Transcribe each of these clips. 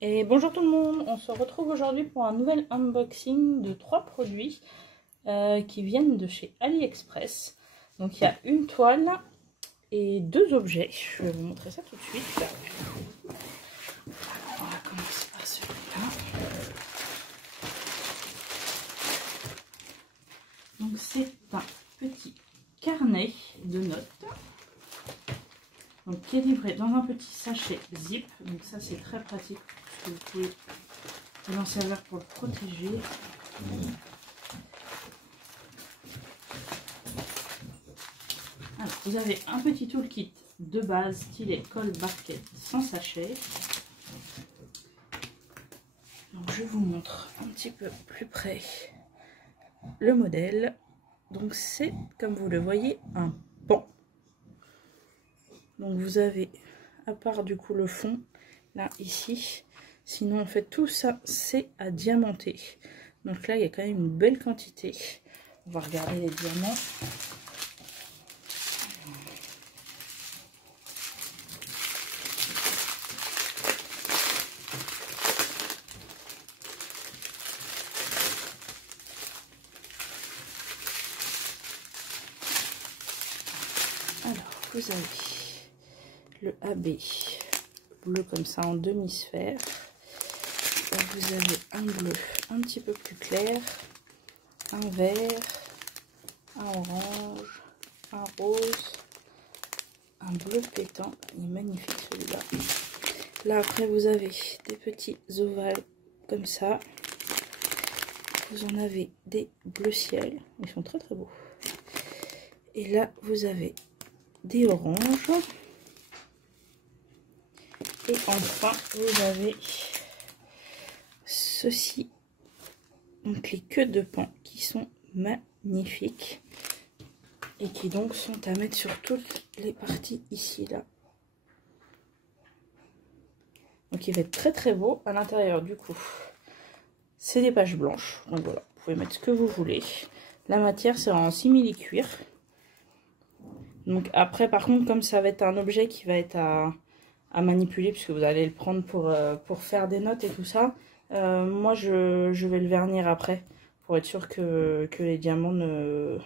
Et bonjour tout le monde, on se retrouve aujourd'hui pour un nouvel unboxing de 3 produits qui viennent de chez AliExpress. Donc il y a une toile et 2 objets, je vais vous montrer ça tout de suite. On va commencer par celui-là. Donc c'est un petit carnet de notes. Donc, qui est livré dans un petit sachet zip. Donc ça c'est très pratique parce que vous pouvez vous en servir pour le protéger. Alors, vous avez un petit toolkit de base stylet colle barquette sans sachet. Donc je vous montre un petit peu plus près le modèle. Donc c'est, comme vous le voyez, un pan. Donc vous avez, à part du coup le fond, là, ici, sinon en fait tout ça c'est à diamanter. Donc là il y a quand même une belle quantité. On va regarder les diamants. Alors vous avez le AB bleu comme ça en demi-sphère. Vous avez un bleu un petit peu plus clair, un vert, un orange, un rose, un bleu pétant. Il est magnifique celui-là. Là après vous avez des petits ovales comme ça. Vous en avez des bleu ciel. Ils sont très très beaux. Et là vous avez des oranges. Et enfin vous avez ceci. Donc les queues de pan qui sont magnifiques. Et qui donc sont à mettre sur toutes les parties ici là. Donc il va être très très beau à l'intérieur du coup. C'est des pages blanches. Donc voilà, vous pouvez mettre ce que vous voulez. La matière c'est en simili-cuir. Donc après par contre comme ça va être un objet qui va être à manipuler puisque vous allez le prendre pour faire des notes et tout ça. Moi je vais le vernir après pour être sûr que les diamants ne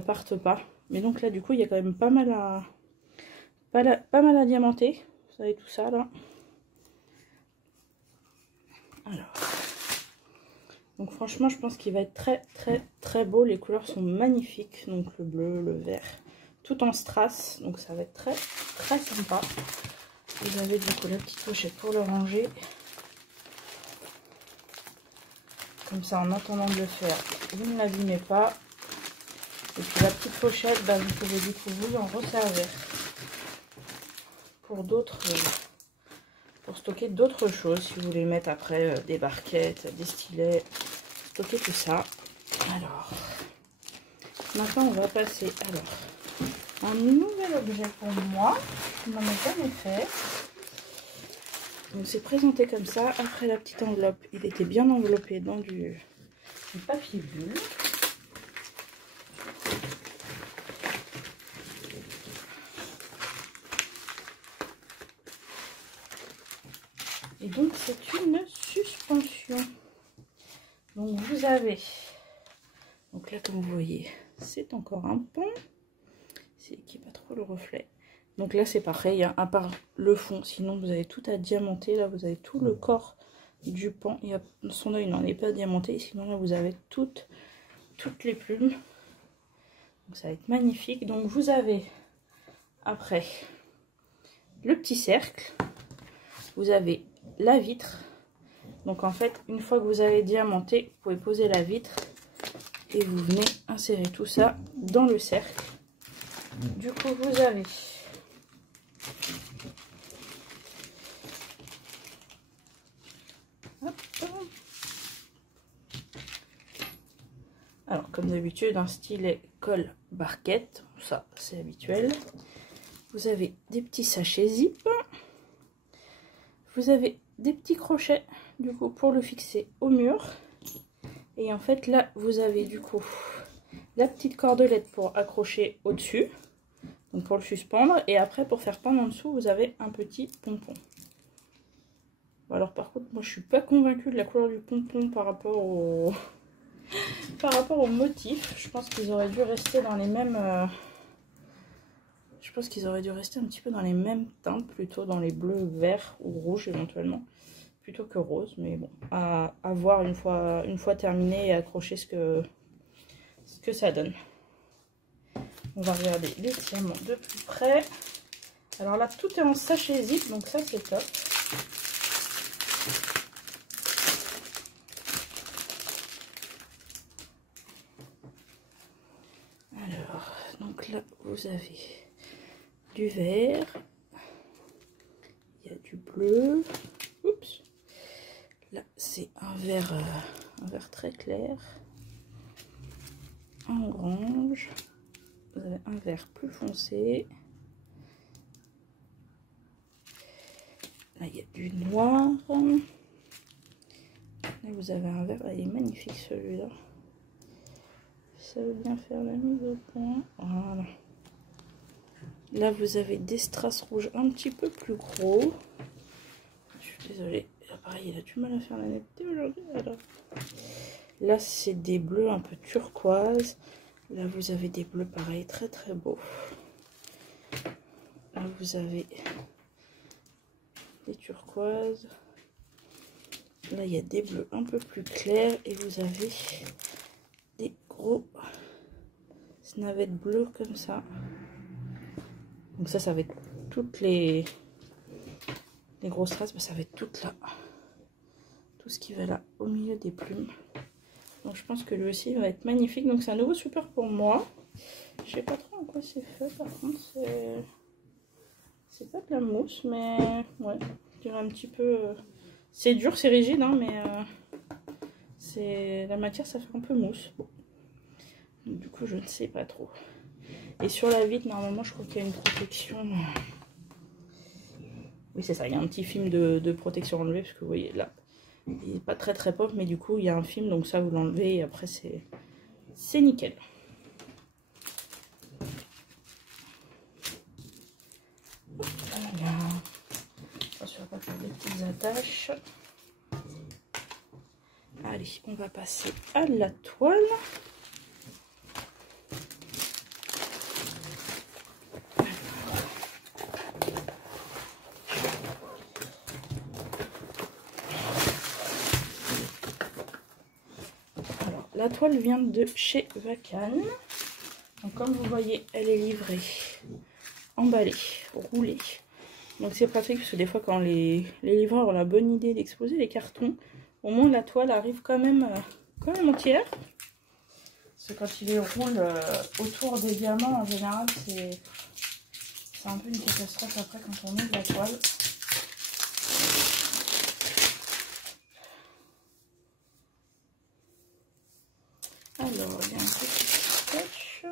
partent pas. Mais donc là du coup il y a quand même pas mal à diamanter. Vous avez tout ça là. Alors, donc franchement je pense qu'il va être très très très beau. Les couleurs sont magnifiques. Donc le bleu, le vert, tout en strass. Donc ça va être très très sympa. Vous avez du coup la petite pochette pour le ranger. Comme ça en attendant de le faire, vous ne l'abîmez pas. Et puis la petite pochette, bah, vous pouvez du coup vous en resservir pour d'autres, pour stocker d'autres choses. Si vous voulez mettre après des barquettes, des stylets, stocker tout ça. Alors, maintenant on va passer à un nouvel objet pour moi. Je n'en ai jamais fait. Donc c'est présenté comme ça. Après la petite enveloppe, il était bien enveloppé dans du papier bulle. Et donc c'est une suspension. Donc vous avez, donc là comme vous voyez, c'est encore un pan. C'est qui n'est pas trop le reflet. Donc là c'est pareil, hein, à part le fond, sinon vous avez tout à diamanter. Là vous avez tout le corps du pan. Son œil n'en est pas diamanté, sinon là vous avez toutes les plumes. Donc ça va être magnifique. Donc vous avez après le petit cercle. Vous avez la vitre. Donc en fait, une fois que vous avez diamanté, vous pouvez poser la vitre et vous venez insérer tout ça dans le cercle. Du coup, vous avez alors comme d'habitude un stylet colle barquette, ça c'est habituel. Vous avez des petits sachets zip. Vous avez des petits crochets du coup pour le fixer au mur. Et en fait là vous avez du coup la petite cordelette pour accrocher au dessus, donc pour le suspendre. Et après pour faire pendre en dessous vous avez un petit pompon. Alors par contre, moi je suis pas convaincue de la couleur du pompon par rapport au motif. Je pense qu'ils auraient dû rester dans les mêmes... Je pense qu'ils auraient dû rester un petit peu dans les mêmes teintes, plutôt dans les bleus, verts ou rouges éventuellement, plutôt que rose. Mais bon, à voir une fois terminé et accroché ce que ça donne. On va regarder les diamants de plus près. Alors là, tout est en sachet zip, donc ça c'est top. Alors, donc là, vous avez du vert, il y a du bleu. Oups. Là, c'est un vert très clair, un orange. Vous avez un vert plus foncé. Là, il y a du noir. Là, vous avez un vert. Il est magnifique celui-là. Ça veut bien faire la mise au point. Voilà. Là, vous avez des strass rouges un petit peu plus gros. Je suis désolée. Là, pareil, il a du mal à faire la netteté aujourd'hui. Alors, là, c'est des bleus un peu turquoise. Là, vous avez des bleus pareil, très très beaux. Là, vous avez des turquoises. Là, il y a des bleus un peu plus clairs. Et vous avez des gros navettes bleues comme ça. Donc ça va être toutes les grosses traces. Ça va être toutes là. Tout ce qui va là, au milieu des plumes. Donc je pense que lui aussi va être magnifique. Donc c'est un nouveau super pour moi. Je sais pas trop en quoi c'est fait. Par contre, c'est pas de la mousse, mais ouais, je dirais un petit peu. C'est dur, c'est rigide, hein, mais la matière, ça fait un peu mousse. Bon. Donc, du coup, je ne sais pas trop. Et sur la vitre, normalement, je crois qu'il y a une protection. Oui, c'est ça. Il y a un petit film de protection enlevé, parce que vous voyez là, il n'est pas très très pop, mais du coup, il y a un film, donc ça, vous l'enlevez et après, c'est nickel. Voilà. Attention à pas faire des petites attaches. Allez, on va passer à la toile. Alors, la toile vient de chez Vacan. Donc, comme vous voyez, elle est livrée, emballée, roulée. Donc c'est pratique parce que des fois quand les livreurs ont la bonne idée d'exposer les cartons, au moins la toile arrive quand même entière. Parce que quand ils les roulent autour des diamants, en général, c'est un peu une catastrophe après quand on ouvre la toile. Alors, il y a un petit sketch.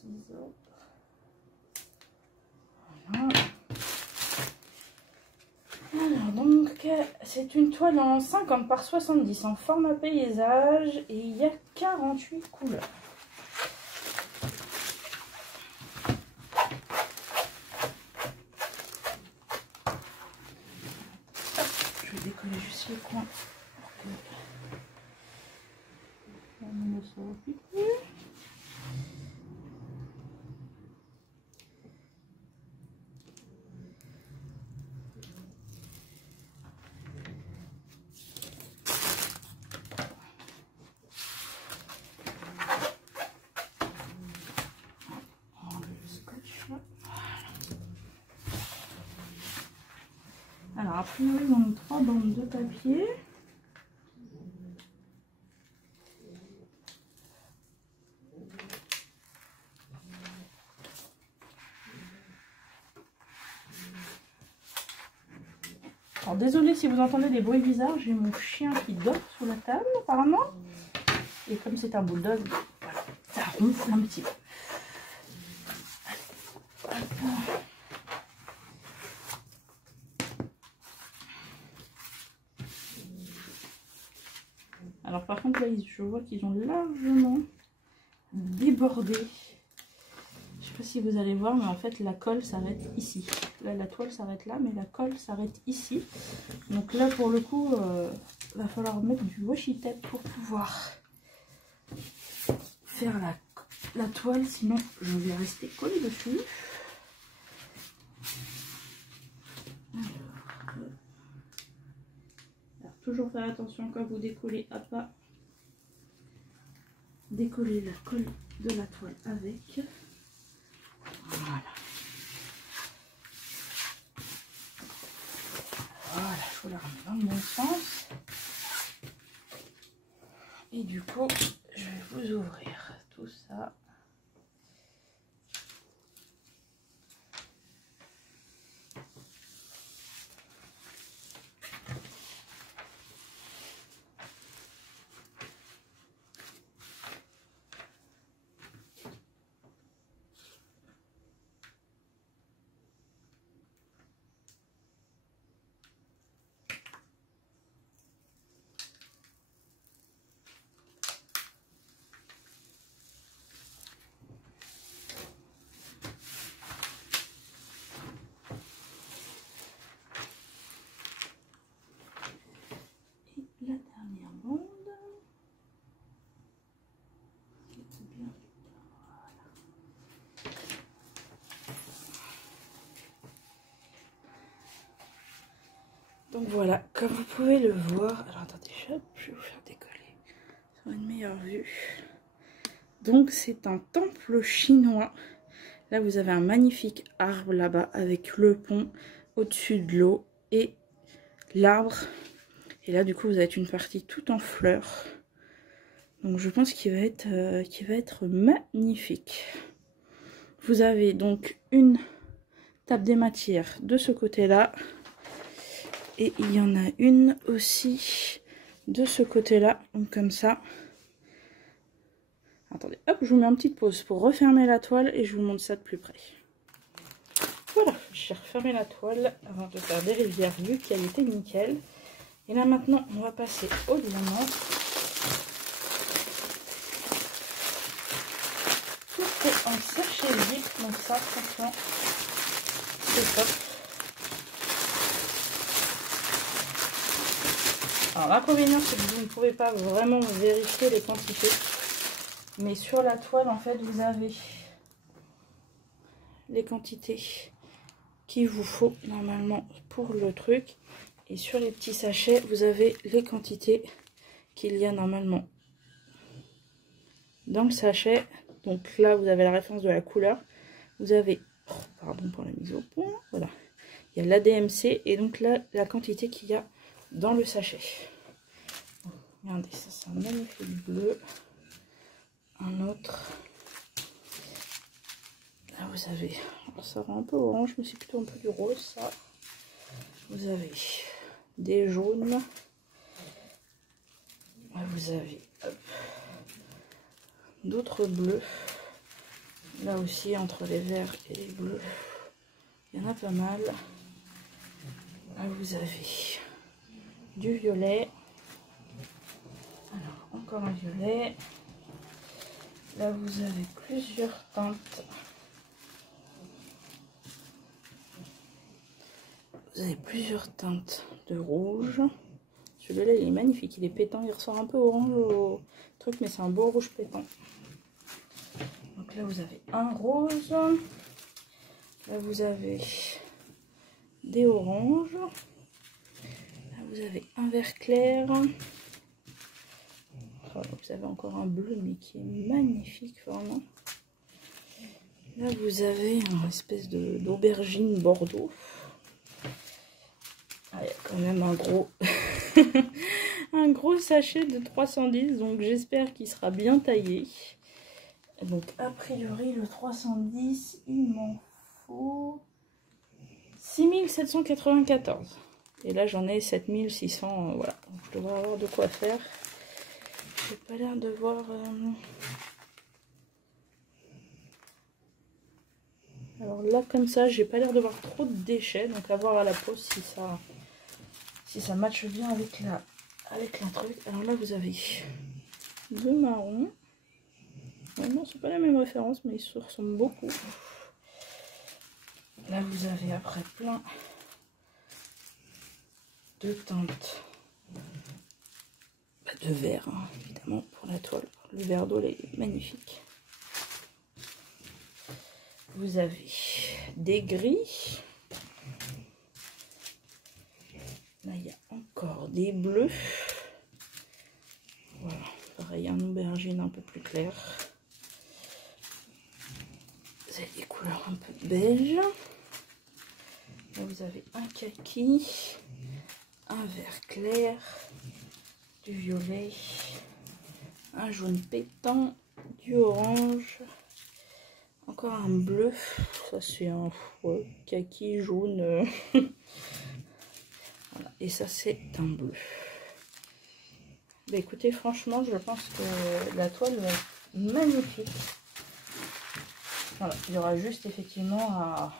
Ciseaux. Voilà. Alors, donc, c'est une toile en 50 par 70 en format paysage et il y a 48 couleurs. Je vais décoller juste les coins pour que on ne se replie plus. Alors, a priori, on a 3 bandes de papier. Alors, désolé si vous entendez des bruits bizarres, j'ai mon chien qui dort sous la table, apparemment. Et comme c'est un bulldog, voilà, ça ronfle un petit peu. Alors par contre là, je vois qu'ils ont largement débordé sais pas si vous allez voir, mais en fait la colle s'arrête ici. Là la toile s'arrête là, mais la colle s'arrête ici. Donc là pour le coup, va falloir mettre du washi tape pour pouvoir faire la toile, sinon je vais rester collée dessus. Alors toujours faire attention quand vous décollez à pas décoller la colle de la toile avec. Voilà. Voilà, je vous la remets dans le bon sens. Et du coup, je vais vous ouvrir tout ça. La dernière bande. Bien. Voilà. Donc voilà, comme vous pouvez le voir. Alors attendez, je vais vous faire décoller sur une meilleure vue. Donc c'est un temple chinois. Là vous avez un magnifique arbre là-bas avec le pont au-dessus de l'eau et l'arbre. Et là du coup vous avez une partie toute en fleurs. Donc je pense qu'il va être magnifique. Vous avez donc une table des matières de ce côté-là. Et il y en a une aussi de ce côté-là. Donc comme ça. Attendez, hop, je vous mets une petite pause pour refermer la toile et je vous montre ça de plus près. Voilà, j'ai refermé la toile avant de faire des rivières vues qu'elle était nickel. Et là maintenant, on va passer au diamant. Tout est en sachet vide, donc ça, franchement, c'est top. Alors l'inconvénient, c'est que vous ne pouvez pas vraiment vérifier les quantités. Mais sur la toile, en fait, vous avez les quantités qu'il vous faut normalement pour le truc. Et sur les petits sachets, vous avez les quantités qu'il y a normalement dans le sachet. Donc là, vous avez la référence de la couleur. Vous avez, oh, pardon pour la mise au point, voilà. Il y a l'ADMC et donc là, la quantité qu'il y a dans le sachet. Regardez, ça c'est un magnifique bleu. Un autre. Là vous avez, alors ça rend un peu orange, mais c'est plutôt un peu du rose ça. Vous avez des jaunes. Là vous avez d'autres bleus. Là aussi entre les verts et les bleus, il y en a pas mal. Là vous avez du violet. Alors encore un violet. Là vous avez plusieurs teintes. Vous avez plusieurs teintes de rouge. Celui-là il est magnifique, il est pétant, il ressort un peu orange au truc, mais c'est un beau rouge pétant. Donc là vous avez un rose. Là vous avez des oranges. Là vous avez un vert clair. Vous avez encore un bleu mais qui est magnifique vraiment. Là vous avez une espèce d'aubergine bordeaux. Ah, il y a quand même un gros un gros sachet de 310, donc j'espère qu'il sera bien taillé. Donc a priori le 310 il m'en faut 6794 et là j'en ai 7600, voilà, donc je devrais avoir de quoi faire. J'ai pas l'air de voir alors là comme ça j'ai pas l'air de voir trop de déchets, donc à voir à la pause si ça matche bien avec la truc. Alors là vous avez deux marrons. Ouais, non c'est pas la même référence mais ils se ressemblent beaucoup. Là, vous avez après plein de teintes de vert, hein, évidemment, pour la toile. Le vert d'eau est magnifique. Vous avez des gris. Là, il y a encore des bleus. Voilà, pareil, un aubergine un peu plus clair. Vous avez des couleurs un peu beige. Là, vous avez un kaki, un vert clair, du violet, un jaune pétant, du orange, encore un bleu. Ça, c'est un kaki jaune. Voilà. Et ça, c'est un bleu. Bah, écoutez, franchement, je pense que la toile va être magnifique. Voilà, il y aura juste effectivement à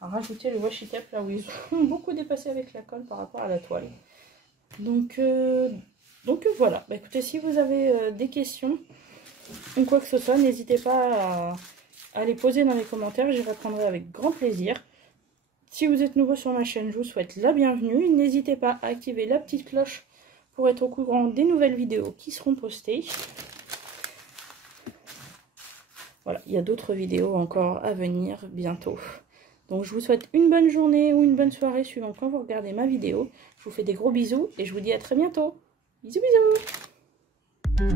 rajouter le washi tape là où ils ont beaucoup dépassé avec la colle par rapport à la toile. Donc voilà. Bah, écoutez, si vous avez des questions ou quoi que ce soit, n'hésitez pas à les poser dans les commentaires. J'y répondrai avec grand plaisir. Si vous êtes nouveau sur ma chaîne, je vous souhaite la bienvenue. N'hésitez pas à activer la petite cloche pour être au courant des nouvelles vidéos qui seront postées. Voilà, il y a d'autres vidéos encore à venir bientôt. Donc je vous souhaite une bonne journée ou une bonne soirée suivant quand vous regardez ma vidéo. Je vous fais des gros bisous et je vous dis à très bientôt. Bisous bisous.